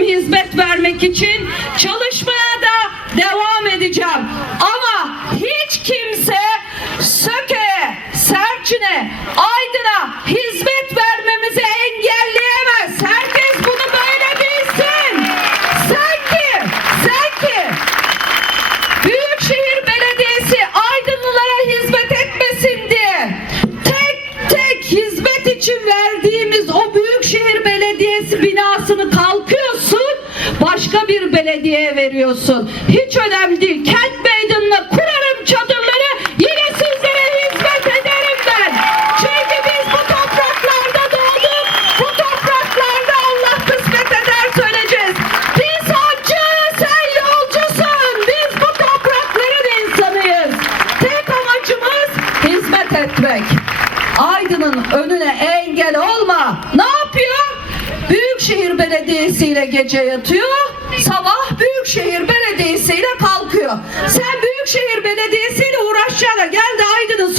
hizmet vermek için çalışmaya da devam edeceğim. Ama hiç kimse Söke'ye, Serçin'e, Aydın'a hizmet vermemizi engelleyemez. Herkes bunu böyle bilsin. Sen ki, sen ki Büyükşehir Belediyesi Aydınlılara hizmet etmesin diye tek tek hizmet için verdiğimiz o Büyükşehir Belediyesi binasını bir belediyeye veriyorsun. Hiç önemli değil. Kent meydanına kurarım çadırları yine sizlere hizmet ederim ben. Çünkü biz bu topraklarda doğduk. Bu topraklarda Allah kısmet eder söyleyeceğiz. Biz haccı sen yolcusun. Biz bu toprakların insanıyız. Tek amacımız hizmet etmek. Aydın'ın önüne engel olma. Ne yapıyor? Büyükşehir Belediyesi ile gece yatıyor sabah Büyükşehir Belediyesi ile kalkıyor. Sen Büyükşehir Belediyesi ile uğraşacağına gel de Aydın'ın